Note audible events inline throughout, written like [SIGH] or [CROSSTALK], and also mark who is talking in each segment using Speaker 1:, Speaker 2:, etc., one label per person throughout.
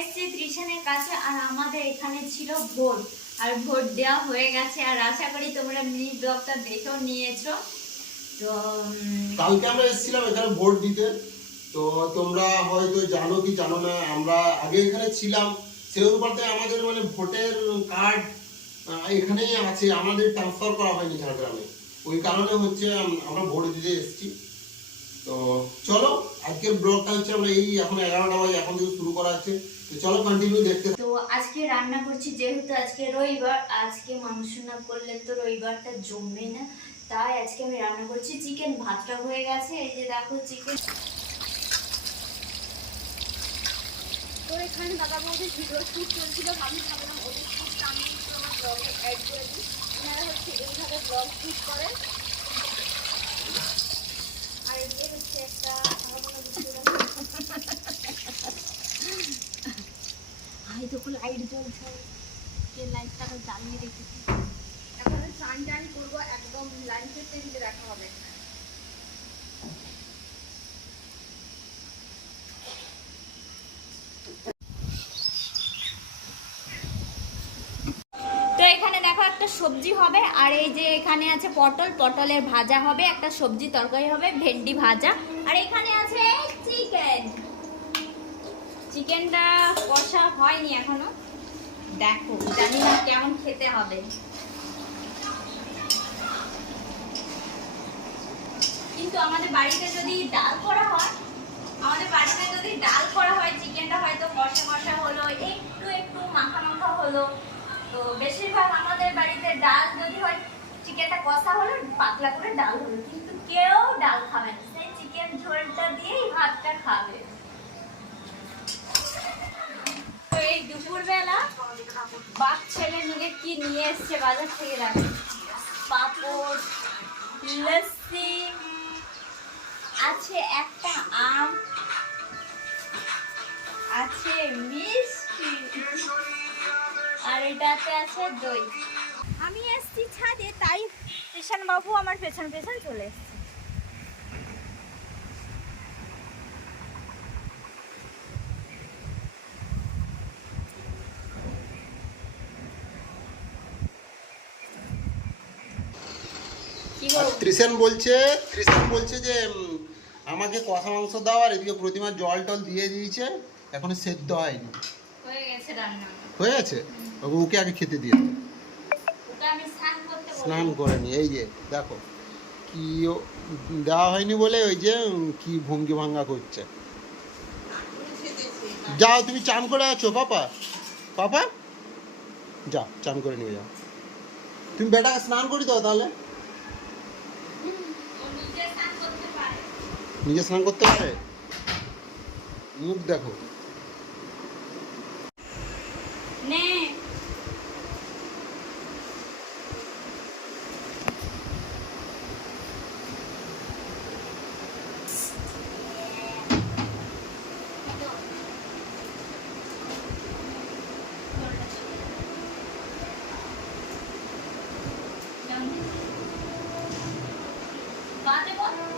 Speaker 1: এসেছি ত্রিশানের কাছে আর আমাদের এখানে ছিল ভোট। আর ভোট দেওয়া হয়ে গেছে আর আশা করি তোমরা মিনি ব্লগটা দেখেও নিয়েছো। তো
Speaker 2: কালকে আমরা এসেছিলাম এখানে ভোট দিতে। তো তোমরা হয়তো জানো কি জানো না, আমরা আগে এখানে ছিলাম। সেই অনুপাতে আমাদের মানে ভোটের কার্ড এখানেই আছে। আমাদের ট্রান্সফার করা হয়নি ঝাড়গ্রামে। ওই কারণে হচ্ছে আমরা ভোট দিতে এসেছি। তো চলো, আজকের ব্লগটা হচ্ছে আমরা এই, এখন এগারোটা বাজে, এখন থেকে শুরু করা আছে তো চলো কন্টিনিউ দেখতে
Speaker 1: তো আজকে রান্না করছি যেহেতু আজকে রবিবার আজকে মাংস না করলে তো রবিবারটা জমবে না। তাই আজকে আমি রান্না করছি চিকেন ভাতটা হয়ে গেছে এই যে দেখো চিকেন।
Speaker 3: তো এখানে দাদা বৌদির ভিডিও শ্যুট চলছিল আমি ভাবলাম ওদের শ্যুটটা আমি আমার ব্লগে অ্যাড করে দিই। ওনারা হচ্ছে এইভাবে ব্লগ শ্যুট করে। আর এদিকে হচ্ছে একটা।
Speaker 1: ভাই দেখো লাইট জ্বলছে লাইটটা জ্বালিয়ে রেখেছি।
Speaker 3: এখন স্নান টান করব একদম লাঞ্চের টেবিলে রাখা হবে।
Speaker 1: তো এখানে দেখো একটা সবজি হবে আর এই যে এখানে আছে পটল পটলের ভাজা হবে একটা সবজি তরকারি হবে ভেন্ডি ভাজা আর এখানে আছে চিকেন চিকেনটা কষা হয়নি এখনও। দেখো, জানি না কেমন খেতে হবে। কিন্তু আমাদের বাড়িতে যদি ডাল করা হয়, আমাদের বাড়িতে যদি ডাল করা হয় চিকেনটা হয়তো কষা কষা হলো, একটু একটু মাখা মাখা হলো। তো বেশিরভাগ আমাদের বাড়িতে ডাল যদি হয় চিকেনটা কষা হলো, পাতলা করে ডাল হলো। কিন্তু কেউ ডাল খাবে না। সেই চিকেন ঝোলটা দিয়েই ভাতটা খাবে তো এই দুপুরবেলা বাপ ছেলে মিলে কি নিয়ে এসছে বাজার থেকে রাখে পাপড়, লস্যি, আছে একটা আম, আছে মিষ্টি, আর এটাতে আছে দই। আমি এসছি ছাদে, তাই কৃষণ বাবু আমার পেছন পেছন চলে এসছে।
Speaker 2: ত্রিশান বলছে ত্রিশান বলছে যে আমাকে কষা মাংস দাও আর এদিকে প্রতিমা জল টল দিয়ে দিয়েছে এখনও সেদ্ধ হয়নি।
Speaker 1: হয়ে গেছে
Speaker 2: ওকে আগে খেতে দিয়ে
Speaker 1: স্নান করতে
Speaker 2: স্নান
Speaker 1: বলব
Speaker 2: করে নি এই যে দেখো কি দেওয়া হয়নি বলে ওই যে কি ভঙ্গি ভাঙ্গা করছে। যাও তুমি চান করে আছো পাপা? পাপা? যাও চান করে নিয়ে যাও। তুমি বেটাকে স্নান করি দাও তাহলে
Speaker 1: ও নিজে স্নান করতে পারে
Speaker 2: নিজে স্নান করতে পারে? মুখ দেখো।
Speaker 1: নে। বাদে বল। ঠিক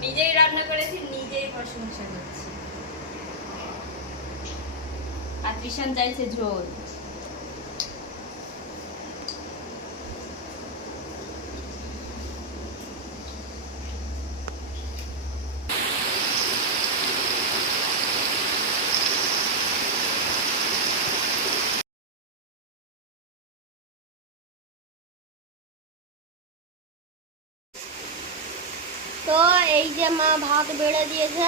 Speaker 1: নিজেই রান্না করেছি নিজেই প্রশংসা করছি। আর ত্রিশান চাইছে ঝোল।
Speaker 3: তো এই যে মা ভাত বেড়ে দিয়েছে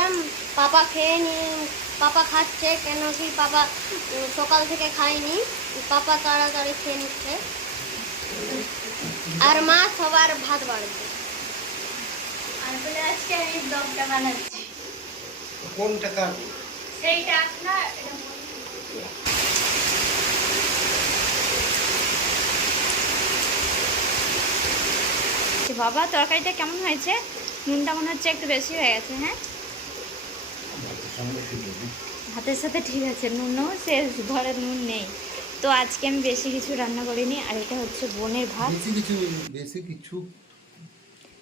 Speaker 3: পাপা খেয়ে নি পাপা খাচ্ছে কেন কি পাপা সকাল থেকে খায়নি পাপা তাড়াতাড়ি খেয়ে নিচ্ছে। আর মা সবার ভাত বাড়ছে।
Speaker 1: আর বলে আজকে আমি ব্লগটা বানাচ্ছি।
Speaker 2: কোন টাকা?
Speaker 1: সেইটা এটা বাবা তরকারিটা কেমন হয়েছে? নুনটা মনে হচ্ছে একটু বেশি হয়ে গেছে হ্যাঁ? ভাতের সাথে ঠিক আছে নুনও শেষ ঘরে নুন নেই। তো আজকে আমি বেশি কিছু রান্না করিনি আর এটা হচ্ছে বোনের ভাত।
Speaker 2: বেশি কিছু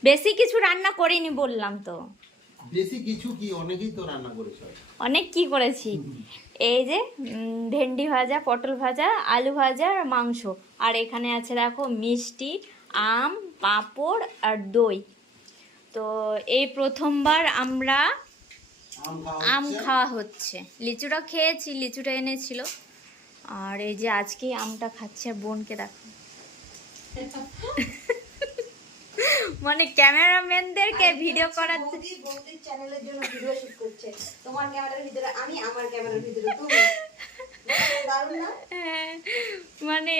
Speaker 2: বেশি কিছু?
Speaker 1: রান্না করিনি বললাম তো।
Speaker 2: বেশি কিছু কি? অনেকেই তো রান্না করেছে।
Speaker 1: অনেক কি করেছি? এই যে ভেন্ডি ভাজা পটল ভাজা আলু ভাজা আর মাংস। আর এখানে আছে দেখো মিষ্টি আম পাঁপড় আর দই। তো এই প্রথমবার আমরা
Speaker 2: আম খাওয়া হচ্ছে।
Speaker 1: লিচুটা খেয়েছি লিচুটা এনেছিল। আর এই যে আজকে আমটা খাচ্ছে আর বোনকে দেখো [LAUGHS] মানে ক্যামেরাম্যানদেরকে ভিডিও করার
Speaker 4: চ্যানেলের জন্য ভিডিও শুট করছে। তোমার ক্যামেরার ভিতরে আমি আমার ক্যামেরার ভিতরে তুমি? [LAUGHS] [LAUGHS]
Speaker 1: মানে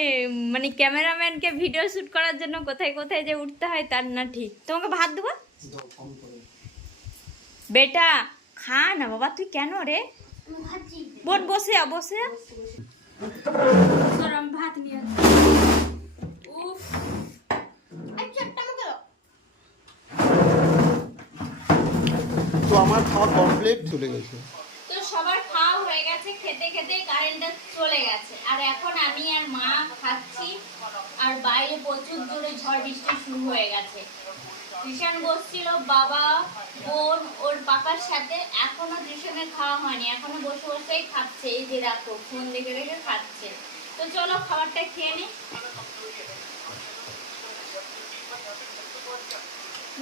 Speaker 1: মানে ক্যামেরাম্যানকে ভিডিও শুট করার জন্য কোথায় কোথায় যে উঠতে হয় তার না ঠিক তোমাকে ভাত দেবো
Speaker 2: দাও, কম করে।
Speaker 1: বেটা খা না বাবা তুই কেন রে বোন বসে আ, বসে। ভাত নিয়ে উফ
Speaker 3: আচ্ছা দাও।
Speaker 2: তো আমার খাওয়া কমপ্লিট চলে গেছে
Speaker 1: গেছে খেতে খেতে কারেন্টটা চলে গেছে। আর এখন আমি আর মা খাচ্ছি আর বাইরে প্রচুর জোরে ঝড় বৃষ্টি শুরু হয়ে গেছে। টিউশন বসছিল বাবা বোন ওর পাপার সাথে। এখনও টিউশনে খাওয়া হয়নি এখনও বসে বসেই খাচ্ছে। এই যে দেখো ফোন দেখে দেখে খাচ্ছে। তো চলো খাবারটা খেয়ে নি।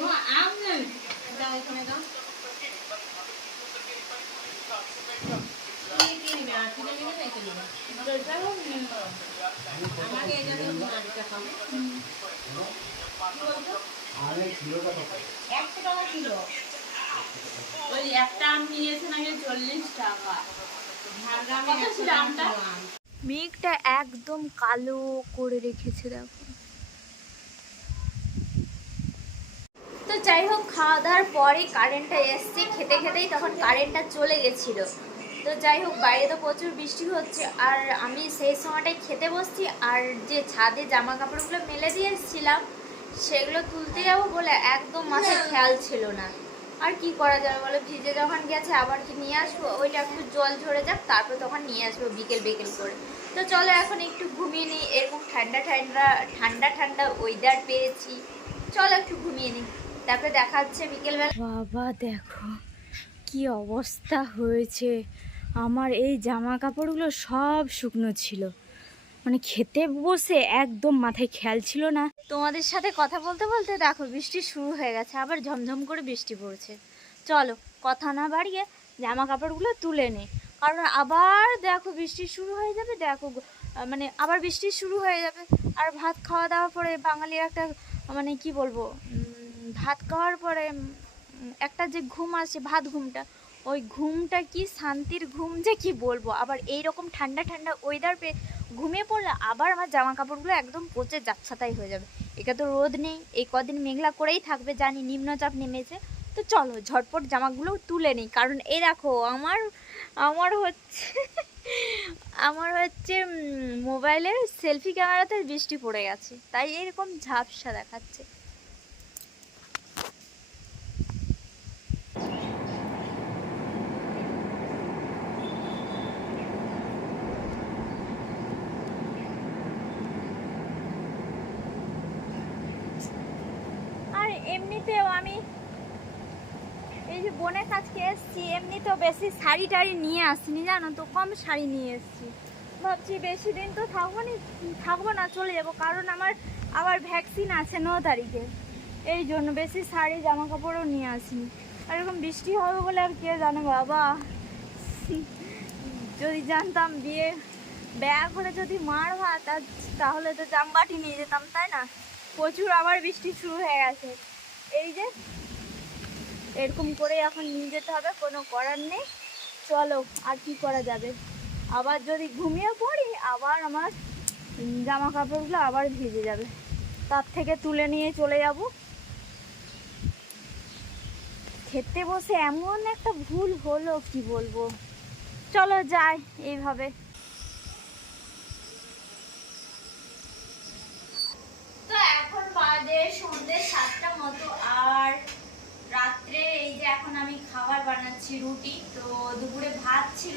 Speaker 1: মা, আম
Speaker 4: দাও এখানে দাও আমাকে এই জাতীয় নাড়িটা খাব
Speaker 1: মেঘটা একদম কালো করে রেখেছে, দেখো। তো যাই হোক, খাওয়া দাওয়ার পরে কারেন্টটা এসছে, খেতে খেতেই তখন কারেন্টটা চলে গেছিল। তো যাই হোক, বাইরে তো প্রচুর বৃষ্টি হচ্ছে। আর আমি সেই সময়টাই খেতে বসছি, আর যে ছাদে জামা কাপড়গুলো মেলে দিয়ে এসেছিলাম, সেগুলো তুলতে যাব বলে একদম মাথায় খেয়াল ছিল না। আর কি করা যাবে বলে? ভিজে যখন গেছে আবার কি নিয়ে আসব? ওইটা একটু জল ঝরে যাক, তারপর তখন নিয়ে আসব বিকেল বিকেল করে। তো চলো এখন একটু ঘুমিয়ে নিই। এরকম ঠান্ডা ঠান্ডা ঠান্ডা ঠান্ডা ওয়েদার পেয়েছি। চলো একটু ঘুমিয়ে নিই। তারপরে দেখা হচ্ছে বিকেলবেলা। বাবা, দেখো কি অবস্থা হয়েছে। আমার এই জামা কাপড়গুলো সব শুকনো ছিল। মানে খেতে বসে একদম মাথায় খেয়াল ছিল না। তোমাদের সাথে কথা বলতে বলতে দেখো বৃষ্টি শুরু হয়ে গেছে, আবার ঝমঝম করে বৃষ্টি পড়ছে। চলো কথা না বাড়িয়ে জামা কাপড়গুলো তুলে নে কারণ আবার দেখো বৃষ্টি শুরু হয়ে যাবে, দেখো মানে আবার বৃষ্টি শুরু হয়ে যাবে। আর ভাত খাওয়া দাওয়ার পরে বাঙালির একটা মানে কি বলব ভাত খাওয়ার পরে একটা যে ঘুম আসে, ভাত ঘুমটা ওই ঘুমটা কি শান্তির ঘুম যে কি বলব? আবার এই রকম ঠান্ডা ঠান্ডা ওয়েদার পেয়ে ঘুমিয়ে পড়লে আবার আমার জামা কাপড়গুলো একদম পচে যাচ্ছাতাই হয়ে যাবে। একা তো রোদ নেই, এই কদিন মেঘলা করেই থাকবে, জানি নিম্নচাপ নেমেছে। তো চলো ঝটপট জামাগুলো তুলে নিই, কারণ এই দেখো আমার আমার হচ্ছে আমার হচ্ছে মোবাইলের সেলফি ক্যামেরাতে বৃষ্টি পড়ে গেছে। তাই এরকম ঝাপসা দেখাচ্ছে আর এমনিতেও আমি এই যে বোনের কাছকে এসছি, এমনিতেও বেশি শাড়ি টাড়ি নিয়ে আসিনি, জানো তো? কম শাড়ি নিয়ে এসছি। ভাবছি বেশি দিন তো থাকব না থাকব না, চলে যাব। কারণ আমার, আবার ভ্যাকসিন আছে ন তারিখে। এই জন্য বেশি শাড়ি জামা কাপড়ও নিয়ে আসিনি। আর এরকম বৃষ্টি হবে বলে আর কে জানে বাবা। যদি জানতাম বিয়ে, ব্যাগ হলে যদি মার ভাত, তাহলে তো জামবাটি নিয়ে যেতাম, তাই না? প্রচুর আবার বৃষ্টি শুরু হয়ে গেছে। এই যে, এরকম করে এখন নিয়ে যেতে হবে, কোনো করার নেই। চলো, আর কি করা যাবে? আবার যদি ঘুমিয়ে পড়ি, আবার আমার জামা কাপড়গুলো আবার ভিজে যাবে। তার থেকে তুলে নিয়ে চলে যাব। খেতে বসে এমন একটা ভুল হলো, কি বলব? চলো যাই, এইভাবে তো এখন বাজে সন্ধ্যে সাতটা মতো আর রাত্রে এই যে এখন আমি খাবার রুটি। তো দুপুরে ভাত ছিল,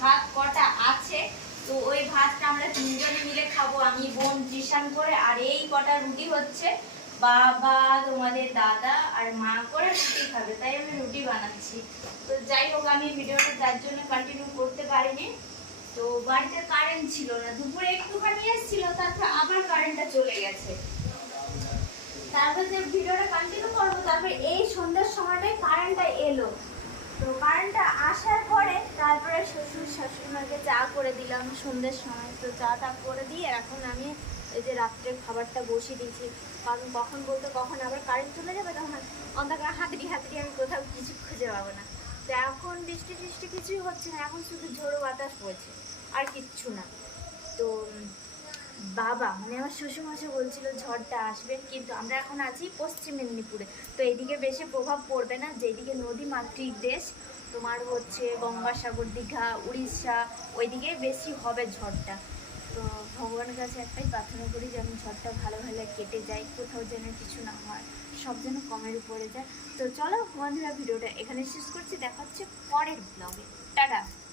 Speaker 1: ভাত কটা আছে, তো ওই ভাতটা আমরা তিনজনে মিলে খাব। আমি, বোন জিসান করে, আর এই কটা রুটি হচ্ছে বাবা, তোমাদের দাদা আর মা করে রুটি খাবে। তাই আমি রুটি বানাচ্ছি। তো যাই হোক, আমি ভিডিওটা যার জন্য কন্টিনিউ করতে পারিনি। তো বাড়িতে কারেন্ট ছিল না। দুপুরে একটুখানি এসেছিল, তারপর আবার কারেন্টটা চলে গেছে। তারপর যে ভিডিওটা কন্টিনিউ করব, তারপর এই সন্ধ্যার সময়টাই কারেন্টটা এলো। তো কারেন্টটা আসার পরে তারপরে শ্বশুর শাশুড়িমাকে চা করে দিলাম সন্ধ্যের সময়। তো চাটা করে দিয়ে এখন আমি এই যে রাত্রের খাবারটা বসিয়ে দিয়েছি। কারণ কখন বলতে কখন আবার কারেন্ট চলে যাবে তখন অন্ধকার হাতড়ি হাতড়ি আমি কোথাও কিছু খুঁজে পাবো না। তো এখন বৃষ্টি টিষ্টি কিছুই হচ্ছে না, এখন শুধু ঝোড়ো বাতাস পড়ছে আর কিচ্ছু না। তো বাবা মানে আমার শ্বশুরমশাই বলছিল ঝড়টা আসবে, কিন্তু আমরা এখন আছি পশ্চিম মেদিনীপুরে। তো এইদিকে বেশি প্রভাব পড়বে না, যেদিকে নদী মাতৃক দেশ, তোমার হচ্ছে গঙ্গাসাগর, দীঘা, উড়িষ্যা, ওইদিকে বেশি হবে ঝড়টা। তো ভগবানের কাছে একটাই প্রার্থনা করি যেন ঝড়টা ভালো ভালো কেটে যায়, কোথাও যেন কিছু না হয়, সব যেন কমের উপরে যায়। তো চলো বন্ধুরা, ভিডিওটা এখানে শেষ করছি, দেখা হচ্ছে পরের ব্লগে টাটা!